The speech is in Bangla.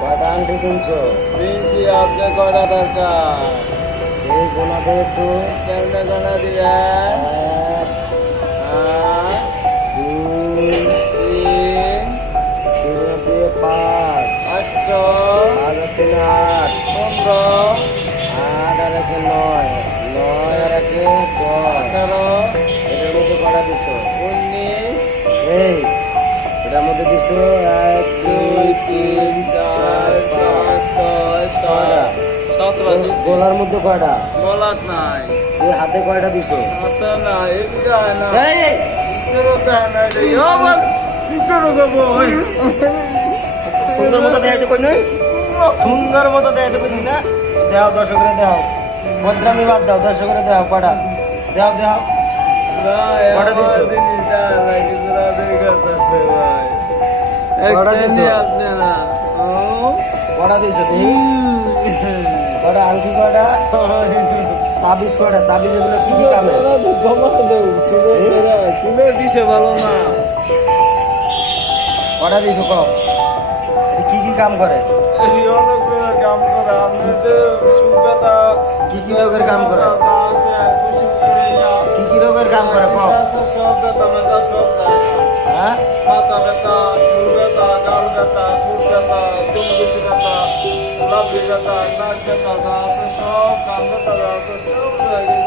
কয়টা আংটি কিনছো? কিনছি। আপনি কটা দরকার? এই গোনা দে একটু। কেমনে গোনা দিবেন? 1 2 3 দিয়ে 5 8 5 আর 3 8 15 8 আর 1 9 9 আর 1 10 18 এটার মধ্যে কয়টা দিছো? 19 এই এটার মধ্যে দিছো 1 2 3 4 5 6 7 17 দিছি। গোলার মধ্যে কয়টা? মোলাক নাই, এই হাতে কয়টা দিছো? হাতে না, এদিকে হয় না, এই এই ইস্তরতে হয় না, আবার কি করে গো? সুন্দর মতো দেখাইতে কই নাই? সুন্দর মতো দেখাইতে কইছিস না? দেও দর্শকরে দেও। বদনামি বাদ দাও, দর্শকরে দেও কয়টা? দেও দেও। কটা দিছো? কটা দিছো? কয়টা দিছো তুমি? কয়টা আংটি কয়টা? তাবিজ কয়টা? তাবিজ এগুলো কি কি কামে? ভালো না, কয়টা দিছো কও? এটা কি কি কাম করে? কাম করে আপনি তো সুব্যতা কি কি রোগের কাম করে? কি কি রোগের কাম করে কও? সব ব্যথা ব্যথা সব যায় না। হ্যাঁ? মাথা ব্যথা, চুল ব্যথা, গাল ব্যথা, ঠোঁট ব্যথা, চমকেশি ব্যথা, লাভলি ব্যথা, নাক ব্যথা, আছে সব কান ব্যথা আছে সব জায়গায়